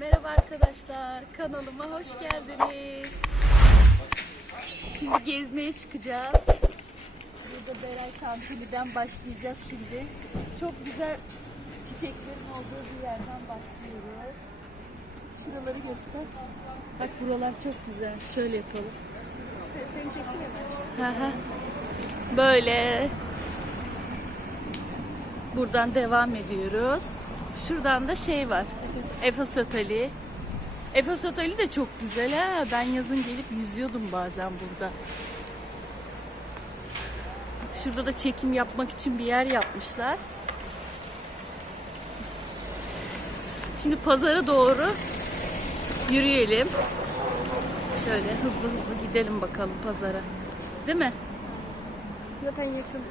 Merhaba arkadaşlar, kanalıma hoş geldiniz. Şimdi gezmeye çıkacağız. Burada Beray Tantuni'den başlayacağız şimdi. Çok güzel çiçeklerin olduğu bir yerden başlıyoruz. Şuraları göster. Bak buralar çok güzel. Şöyle yapalım. Seni çektim ya. Böyle. Buradan devam ediyoruz. Şuradan da şey var. Efes Oteli. Efes Oteli de çok güzel ha. Ben yazın gelip yüzüyordum bazen burada. Şurada da çekim yapmak için bir yer yapmışlar. Şimdi pazara doğru yürüyelim. Şöyle hızlı hızlı gidelim bakalım pazara. Değil mi? Zaten yakın.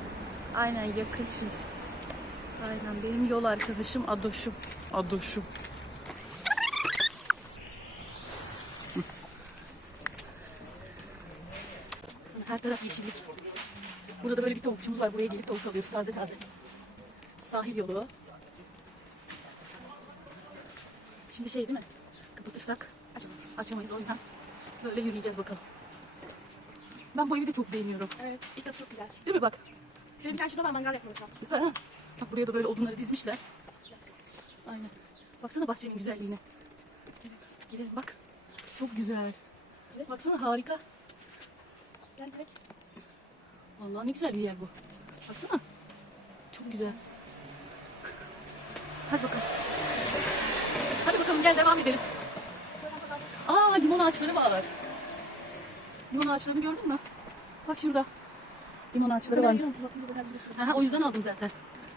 Aynen yakın şimdi. Aynen benim yol arkadaşım Adoş'um. Adoş'um. Her taraf yeşillik. Burada da böyle bir tavukçumuz var. Buraya gelip tavuk alıyoruz taze taze. Sahil yolu. Şimdi şey değil mi? Kapatırsak açamayız. Açamayız o yüzden böyle yürüyeceğiz bakalım. Ben bu evi de çok beğeniyorum. Evet. İlk katı çok güzel. Değil mi bak? Şöyle bir tane şurada var mangal yapmak lazım. Ha, Bak buraya da böyle odunları dizmişler. Aynen. Baksana bahçenin güzelliğine. Gidelim bak. Çok güzel. Baksana harika. Gel direkt. Vallahi ne güzel bir yer bu. Baksana. Çok güzel. Hadi bakalım. Hadi bakalım gel devam edelim. Aa limon ağaçları var. Limon ağaçlarını gördün mü? Bak şurada. Limon ağaçları var. Aha, o yüzden aldım zaten.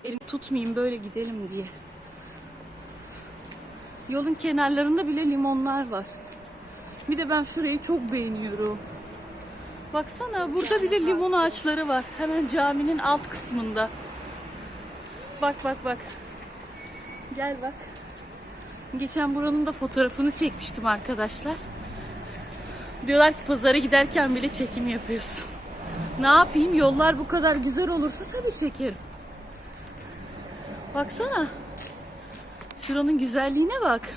Elim tutmayayım böyle gidelim diye. Yolun kenarlarında bile limonlar var. Bir de ben şurayı çok beğeniyorum. Baksana burada bile limon ağaçları var. Hemen caminin alt kısmında. Bak bak bak. Gel bak. Geçen buranın da fotoğrafını çekmiştim arkadaşlar. Diyorlar ki pazara giderken bile çekim yapıyorsun. Ne yapayım yollar bu kadar güzel olursa tabii çekerim. Baksana. Şuranın güzelliğine bak.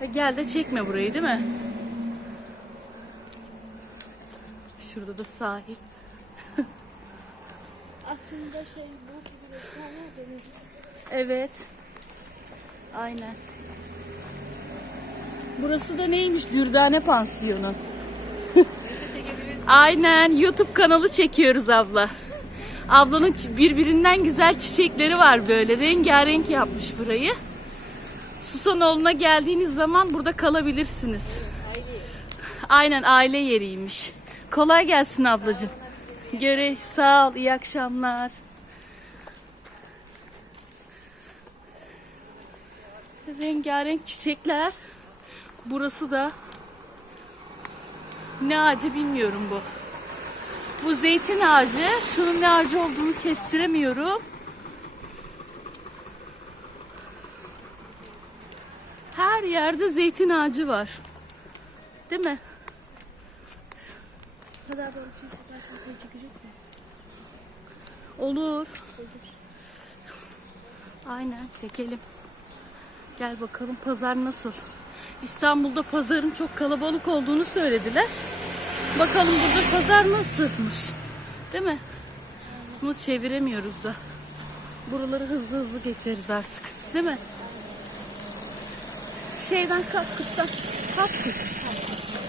Ya gel de çekme burayı değil mi? Şurada da sahil. Aslında şey bu gibi deniz. Evet. Aynen. Burası da neymiş? Dürdane Pansiyonu. Aynen. YouTube kanalı çekiyoruz abla. Ablanın birbirinden güzel çiçekleri var böyle. Rengarenk yapmış burayı. Susanoğlu'na geldiğiniz zaman burada kalabilirsiniz. Aynen aile yeriymiş. Kolay gelsin ablacığım. Göre sağ ol. iyi akşamlar. Rengarenk çiçekler. Burası da ne ağacı bilmiyorum bu. Bu zeytin ağacı. Şunun ne ağacı olduğunu kestiremiyorum. Her yerde zeytin ağacı var. Değil mi? Kadar şey çekersen seni çekecek mi? Olur. Olur. Aynen çekelim. Gel bakalım pazar nasıl? İstanbul'da pazarın çok kalabalık olduğunu söylediler. Bakalım burada pazar nasılmış? Değil mi? Bunu çeviremiyoruz da. Buraları hızlı hızlı geçeriz artık. Değil mi? Şeyden kalk kıttan. Kalk kız.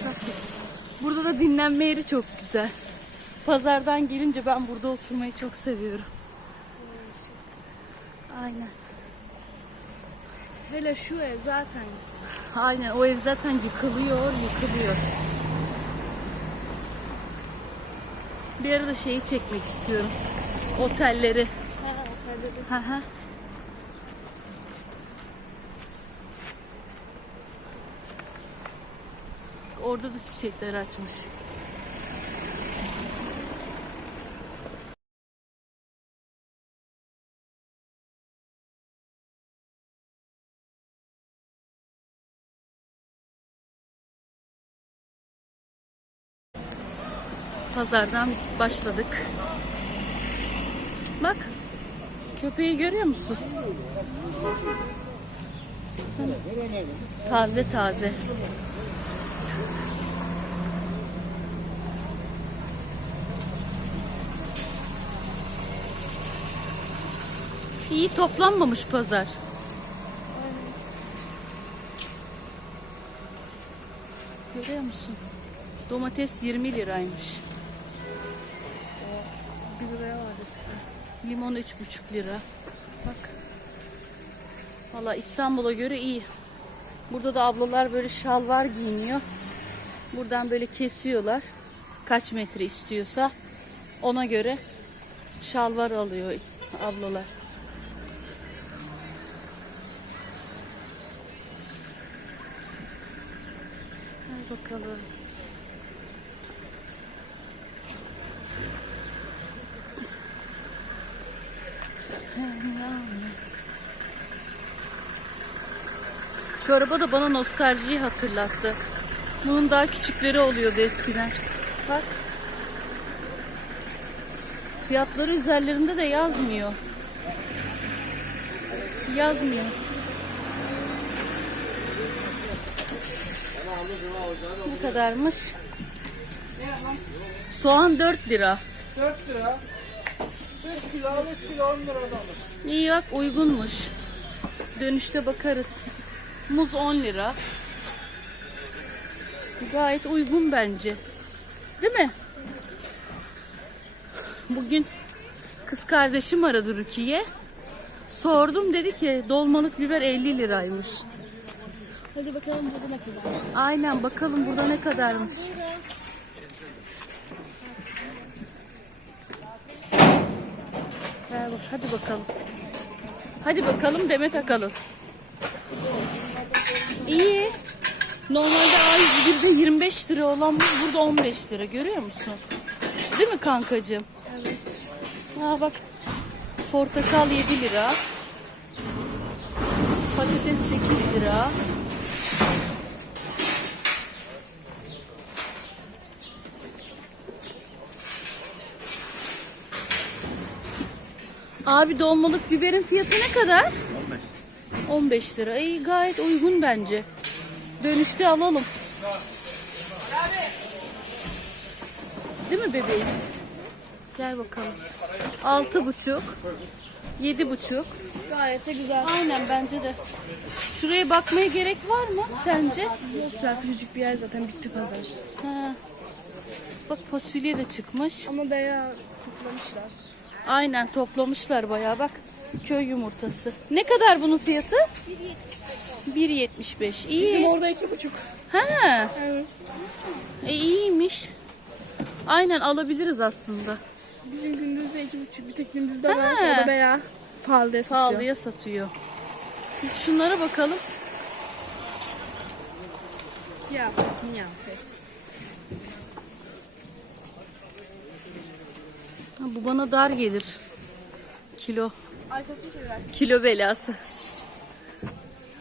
Kalk kız. Burada da dinlenme yeri çok güzel. Pazardan gelince ben burada oturmayı çok seviyorum. Aynen. Hele şu ev zaten güzel. Aynen o ev zaten yıkılıyor, yıkılıyor. Bir arada şeyi çekmek istiyorum. Otelleri. Ha otelde de. Hı hı. Orada da çiçekler açmış. Pazardan başladık. Bak Köpeği görüyor musun? Taze taze. İyi toplanmamış pazar. Görüyor musun? Domates 20 liraymış. Limon 3,5 lira. Bak. Valla İstanbul'a göre iyi. Burada da ablalar böyle şalvar giyiniyor. Buradan böyle kesiyorlar. Kaç metre istiyorsa ona göre şalvar alıyor ablalar. Hadi bakalım. Çorba da bana nostaljiyi hatırlattı. Bunun daha küçükleri oluyordu eskiden. Bak. Fiyatları üzerlerinde de yazmıyor. Yazmıyor. Ne kadarmış? Soğan 4 lira. 4 lira. 5 kilo, 3 kilo 10 liradan alır. İyi bak uygunmuş. Dönüşte bakarız. Muz 10 lira. Gayet uygun bence. Değil mi? Bugün kız kardeşim aradı Rukiye. Sordum dedi ki dolmalık biber 50 liraymış. Hadi bakalım burada ne kadar. Aynen bakalım burada ne kadarmış. Bak hadi bakalım. Hadi bakalım Demet Akalın. İyi. Normalde A101'de 25 lira olan bu burada 15 lira görüyor musun? Değil mi kankacığım? Evet. Ha bak. Portakal 7 lira. Patates 8 lira. Abi dolmalık biberin fiyatı ne kadar? 15. 15 lira. İyi gayet uygun bence. Dönüşte alalım. Değil mi bebeğim? Gel bakalım. Altı buçuk. Yedi buçuk. Gayet de güzel. Aynen bence de. Şuraya bakmaya gerek var mı sence? Ya küçücük bir yer zaten bitti pazar. Ha. Bak fasulye de çıkmış. Ama bayağı toplamışlar. Aynen toplamışlar bayağı bak. Köy yumurtası. Ne kadar bunun fiyatı? 1.75. İyi. orada iki buçuk. Ha. Evet. E, iyiymiş. Aynen alabiliriz aslında. Bizim gündüzde iki buçuk. Bir tek gündüzde var. Da bayağı pahalıya satıyor. Pahalıya satıyor. Şunlara bakalım. Kıyafet, kıyafet. Ha, bu bana dar gelir. Kilo. Arkasını. Kilo belası.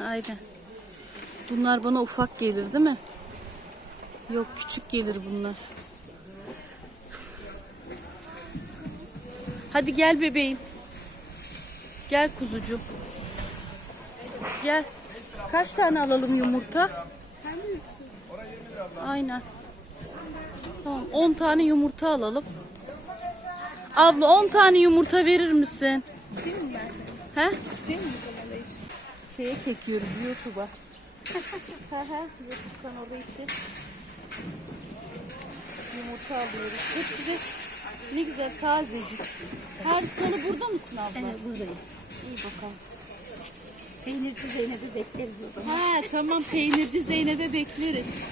Aynen. Bunlar bana ufak gelir değil mi? Yok küçük gelir bunlar. Hadi gel bebeğim. Gel kuzucuğum. Gel. Kaç tane alalım yumurta? Aynen. Tamam 10 tane yumurta alalım. Abla 10 tane yumurta verir misin? He? Değil mi bu kanalda hiç? Şeye çekiyoruz YouTube'a. Hı hı, YouTube kanalı için. Yumurta alıyoruz. Hepsi de ne güzel tazecik. Her salı burada mısın abla? Evet buradayız. İyi bakalım. Peynirci Zeynep'i bekleriz o zaman. Ha tamam peynirci Zeynep'e bekleriz.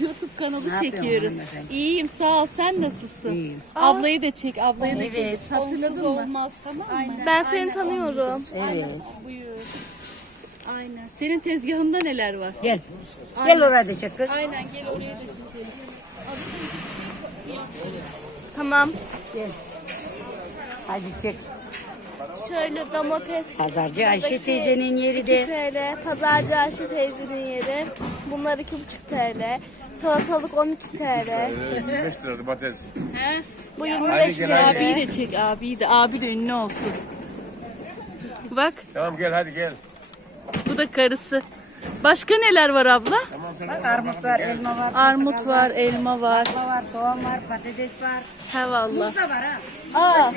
YouTube kanalı yapıyorsun çekiyoruz. hanımefendi? İyiyim sağ ol sen nasılsın? İyiyim. Ablayı da çek ablayı da Evet. çek. Hatırladın mı? olmaz tamam mı? Aynen. Ben seni tanıyorum. Evet. Buyur. Aynen. Senin tezgahında neler var? Gel. Gel orada çek kız. Aynen gel oraya da çekelim. Tamam. Hadi çek. Şöyle domates Pazarcı Ayşe teyzenin yeri 2 de. TL. Pazarcı Ayşe teyzenin yeri. Bunlar 2,5 TL. Salatalık 12 TL. Ee, 25 lira domates. He? Bu Hadi 25 gel, TL. hadi. Abiyi de çek abiyi de. Abi de ünlü olsun. Bak Tamam gel hadi gel. bu da karısı. Başka neler var abla? Tamam Bak armut var, elma var, Armut var, elma var. elma var, soğan var, patates var. He valla. Muz da var ha. Aa,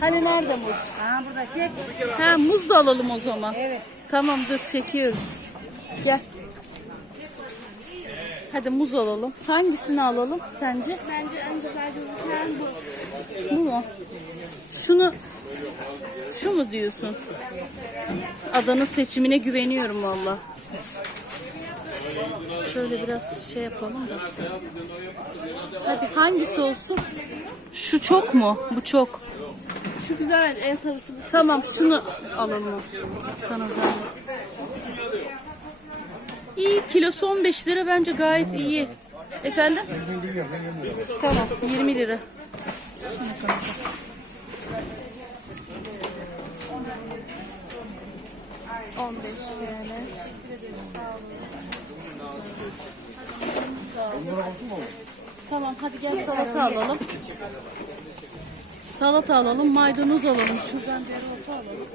hani nerede muz? Ha burada çek. He muz da alalım o zaman. Evet. Tamam dur çekiyoruz. Gel. Hadi muz alalım. Hangisini alalım sence? Bence en güzel gözüken bu. Bu mu? Şunu şu mu diyorsun? Adanın seçimine güveniyorum valla. Şöyle biraz şey yapalım da. Hadi hangisi olsun? Şu çok mu? Bu çok. Şu güzel en sarısı bu. Tamam şunu alalım. Sana zahmet. İyi kilosu 15 lira bence gayet iyi. Efendim? Tamam 20 lira. 15 TL. Tamam hadi gel salata alalım. Salata alalım, maydanoz alalım. Şuradan dereotu alalım.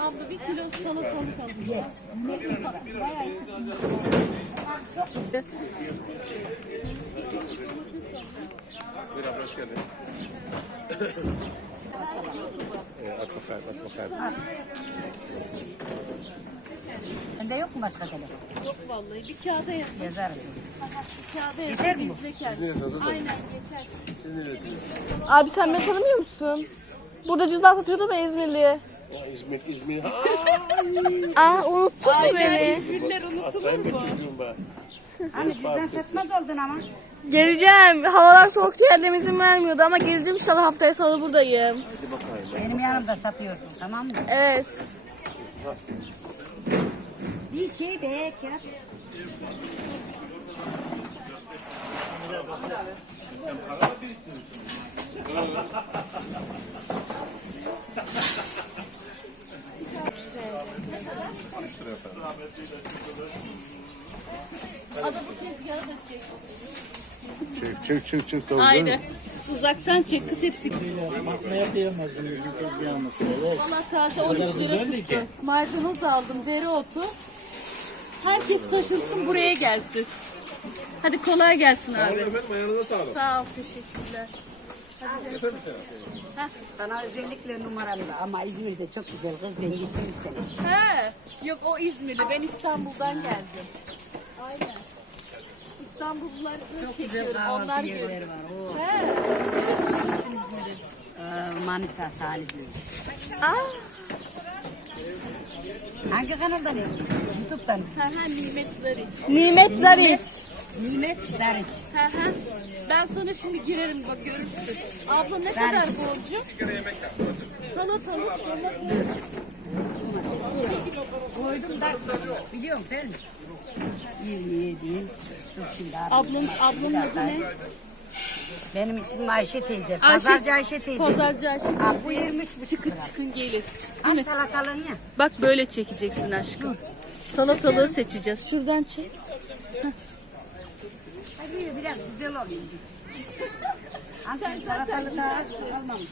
Abla bir kilo salatalık alalım. Buyur abla hoş geldin. Ee, at bakayım. Sende yok mu başka telefon? Yok vallahi bir kağıda yazın. Yazarım. Kağıda yazın. Yeter mi? Aynen yeter. Siz neresiniz? Abi sen beni tanımıyor musun? Burada cüzdan satıyordu mu İzmirli'ye? Aa, İzmir, İzmir. Aa unuttun mu beni? İzmirliler bir mu? çocuğum ben. Hani cüzdan satmaz oldun ama. Geleceğim. Havalar soğuk diye annem izin vermiyordu ama geleceğim inşallah haftaya salı buradayım. Hadi bakayım. Benim yanımda satıyorsun tamam mı? Evet. Bir şey be kağıt. Ada bu tezgahı da çek. Çık çık çık çık. Aynen. Uzaktan çek kız hepsi. Bakmaya kıyamazsın bizim tezgahımız. Valla taze 13 lira tuttu. Maydanoz aldım, dereotu. Herkes taşınsın buraya gelsin. Hadi kolay gelsin abi. Efendim ayağınıza sağlık. Sağ ol, teşekkürler. Sana özellikle numaramda ama İzmir'de çok güzel kız ben gittim seni. He, yok o İzmirli. Ben İstanbul'dan geldim. Aynen. İstanbulluları çekiyorum. Onlar yerleri görüyor. var. He. e, Manisa Salih diyor. Aa, Hangi kanaldan izliyorsun? YouTube'dan. He he Nimet Zariç. Nimet Zariç. Nimet Zariç. He he. Ben sana şimdi girerim bak görürsün. Abla ne kadar borcum? Salatalık, domates. Koydum da biliyorum mi? 27. Dur şimdi abi. Adı ne? Benim ismim Ayşe teyze. Pazarcı Ayşe teyze. Pazarcı Ayşe. Aa, bu 23 buçuk Çıkın çıkın gelin. Değil mi? salatalığını ya. Bak böyle çekeceksin aşkım. Salatalığı seçeceğiz. Şuradan çek. Hadi biraz güzel oluyor. Sen salatalığı da almamış.